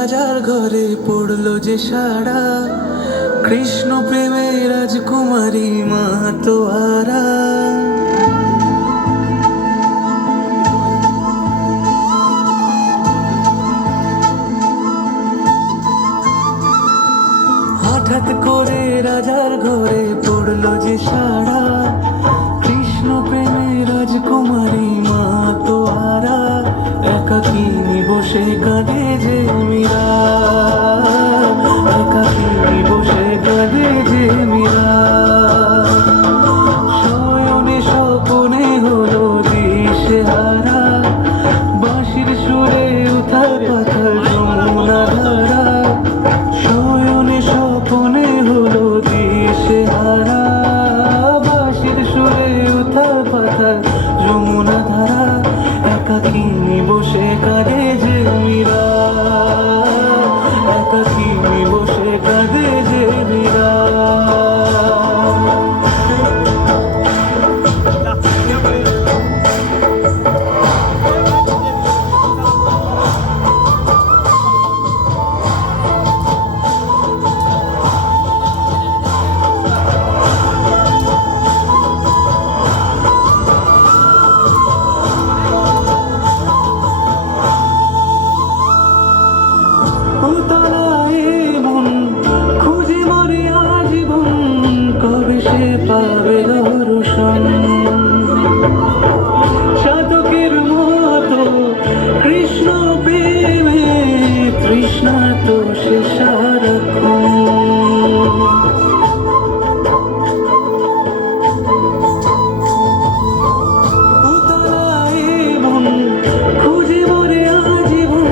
রাজার ঘরে পড়লো যে সারা, কৃষ্ণ প্রেমে রাজকুমারী মাতোয়ারা। হঠাৎ করে রাজার ঘরে পড়লো যে সারা, কৃষ্ণ প্রেমে রাজকুমারী মাতোয়ারা। একাকিনী বসে কাঁদে যে মীরা, একাকিনী বসে কাঁদে যে মীরা। শয়নে স্বপনে হলো দিশেহারা, বাঁশির সুরে উথাল পাথাল যমুনা ধারা। শয়নে স্বপনে হলো দিশেহারা, বাঁশির সুরে উথাল পাথাল যমুনা ধারা। একাকিনী বসে কাঁদে যে মীরা, একাকিনী বসে কাঁদে যে মীরা। খুঁজে মরে আজীবন, কবে সে পাবে দর্শন। সাধকের মতো কৃষ্ণ প্রেমে তৃষ্ণা তো সে সারাক্ষণ। খুঁজে মরে আজীবন,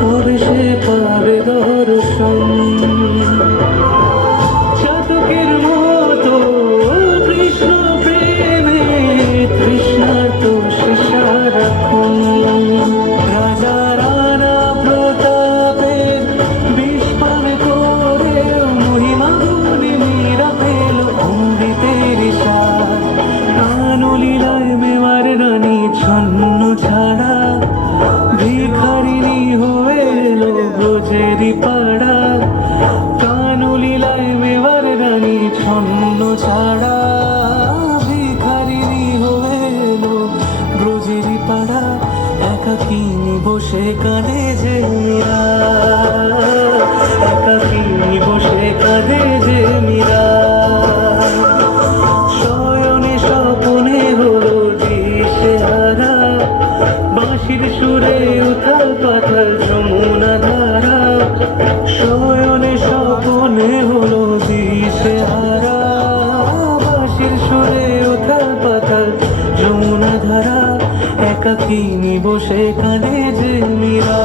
কবে সে পাবে দর্শন। চাতকের মতো কৃষ্ণ প্রেমে তৃষ্ণা তো সে সারাক্ষণ। রাজা রানা প্রতাপের বিষ পান করে মহিমা গুণে মীরা পেল অমৃতের সার। কানলীলায় মেওয়ার রানী ছন্ন ছাড়া, ভিখারিণী হয়ে এলো ব্রজেরই পাড়া। কানলীলায় মেওয়ার রানী ছন্ন ছাড়া, ভিখারিণী হয়ে এলো ব্রজেরই পাড়া। একাকিনী বসে কাঁদে যে মীরা, একাকিনী বসে কাঁদে যে মীরা। শয়নে স্বপনে হলো দিশেহারা, বাঁশির সুরে উথাল পাথাল যমুনা ধারা। শয়নে স্বপনে হলো দিশেহারা, বাঁশির সুরে উথাল পাথাল যমুনা ধারা। একাকিনী বসে কাঁদে যে মীরা।